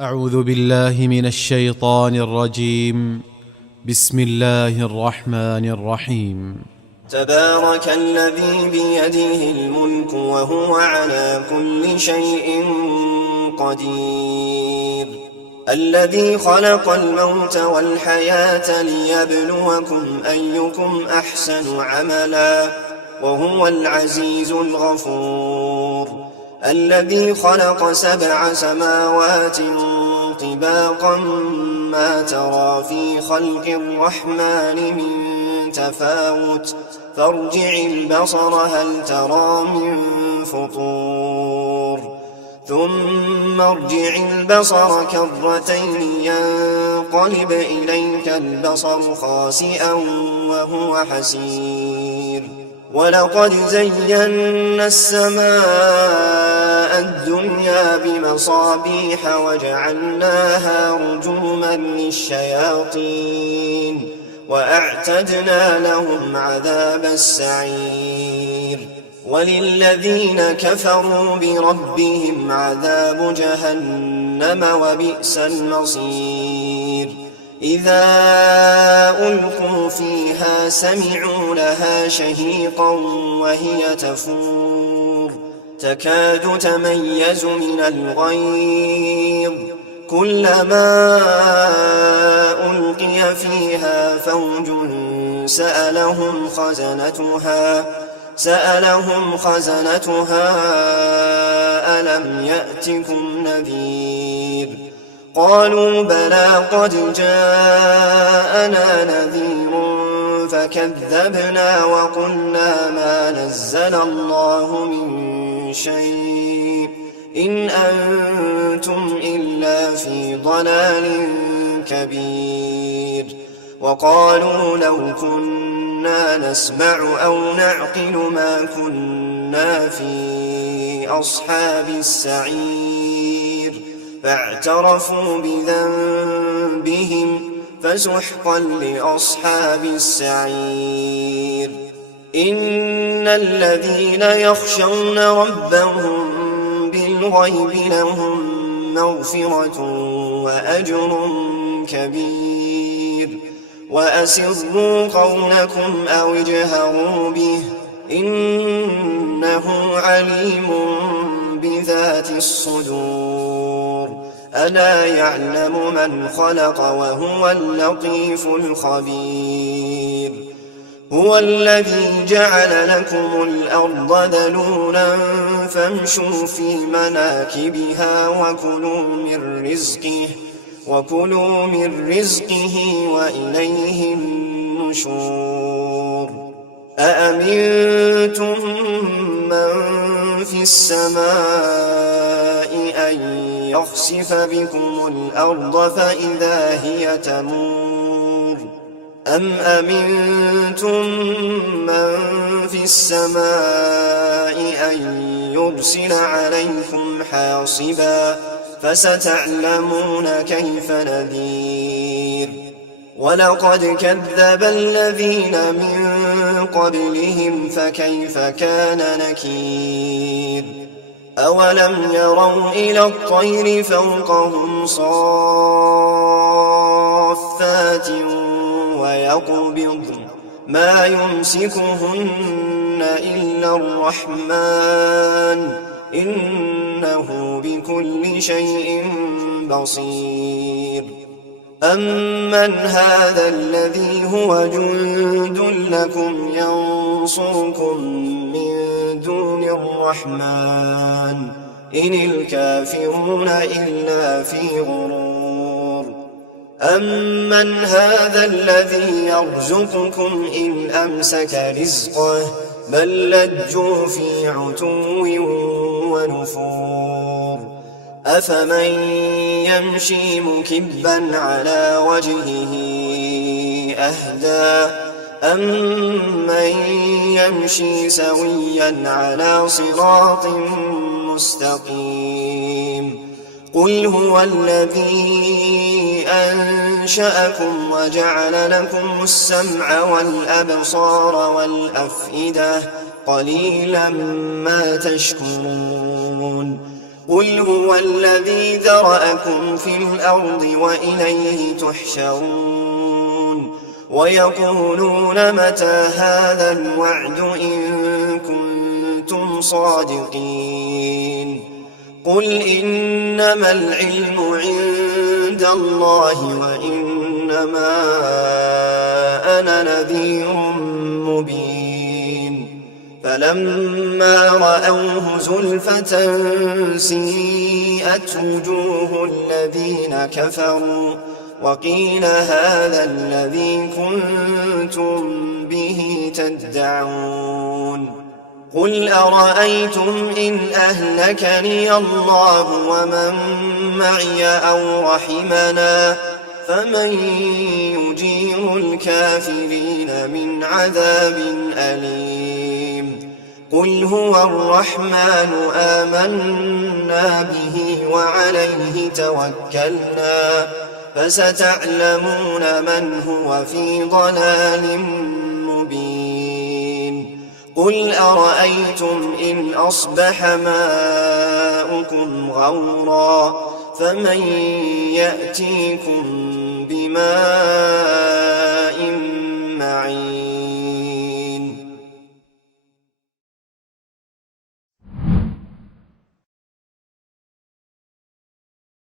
أعوذ بالله من الشيطان الرجيم. بسم الله الرحمن الرحيم. تبارك الذي بيده الملك وهو على كل شيء قدير، الذي خلق الموت والحياة ليبلوكم أيكم أحسن عملا وهو العزيز الغفور، الذي خلق 7 سماوات طباقا ما ترى في خلق الرحمن من تفاوت فارجع البصر هل ترى من فطور ثم ارجع البصر كرتين ينقلب إليك البصر خاسئا وهو حسير، ولقد زينا السماء الدنيا بمصابيح وجعلناها رجوما للشياطين وأعتدنا لهم عذاب السعير، وللذين كفروا بربهم عذاب جهنم وبئس المصير. إذا ألقوا فيها سمعوا لها شهيقا وهي تفور تكاد تميز من الغيظ، كلما ألقي فيها فوج سألهم خزنتها ألم يأتكم نذير، قالوا بلى قد جاءنا نذير فكذبنا وقلنا ما نزل الله من شيء إن أنتم إلا في ضلال كبير، وقالوا لو كنا نسمع أو نعقل ما كنا في أصحاب السعير، فاعترفوا بذنبهم فسحقا لأصحاب السعير. إن الذين يخشون ربهم بالغيب لهم مغفرة وأجر كبير، وأسروا قولكم أو اجهروا به إنه عليم بذات الصدور، ألا يعلم من خلق وهو اللطيف الخبير. هو الذي جعل لكم الأرض ذلولا فامشوا في مناكبها وكلوا من رزقه وإليه النشور. أأمنتم من في السماء أن يخسف بكم الأرض فإذا هي تمور، أم أمنتم من في السماء أن يرسل عليكم حاصبا فستعلمون كيف نذير. ولقد كذب الذين من قبلهم فكيف كان نكير. أولم يروا إلى الطير فوقهم صافات ويقبضن ما يمسكهن إلا الرحمن إنه بكل شيء بصير. أمن هذا الذي هو جند لكم ينصركم من دون الرحمن إن الكافرون إلا في غرور. أمن هذا الذي يرزقكم إن أمسك رزقه بل لجوا في عتو ونفور. أفمن يمشي مكبا على وجهه أهدى أمن يمشي سويا على صراط مستقيم. قل هو الذي أنشأكم وجعل لكم السمع والأبصار والأفئدة قليلا ما تشكرون. قل هو الذي ذرأكم في الأرض وإليه تحشرون ويقولون متى هذا الوعد إن كنتم صادقين قل إنما العلم عند الله وإنما أنا نذير مبين فلما رأوه زلفة سيئت وجوه الذين كفروا وقيل هذا الذي كنتم به تدعون قل أرأيتم إن أهلكني الله ومن معي أو رحمنا فمن يجير الكافرين من عذاب أليم قل هو الرحمن آمنا به وعليه توكلنا فستعلمون من هو في ضلال مبين قل أرأيتم إن أصبح ماؤكم غورا فمن يأتيكم بماء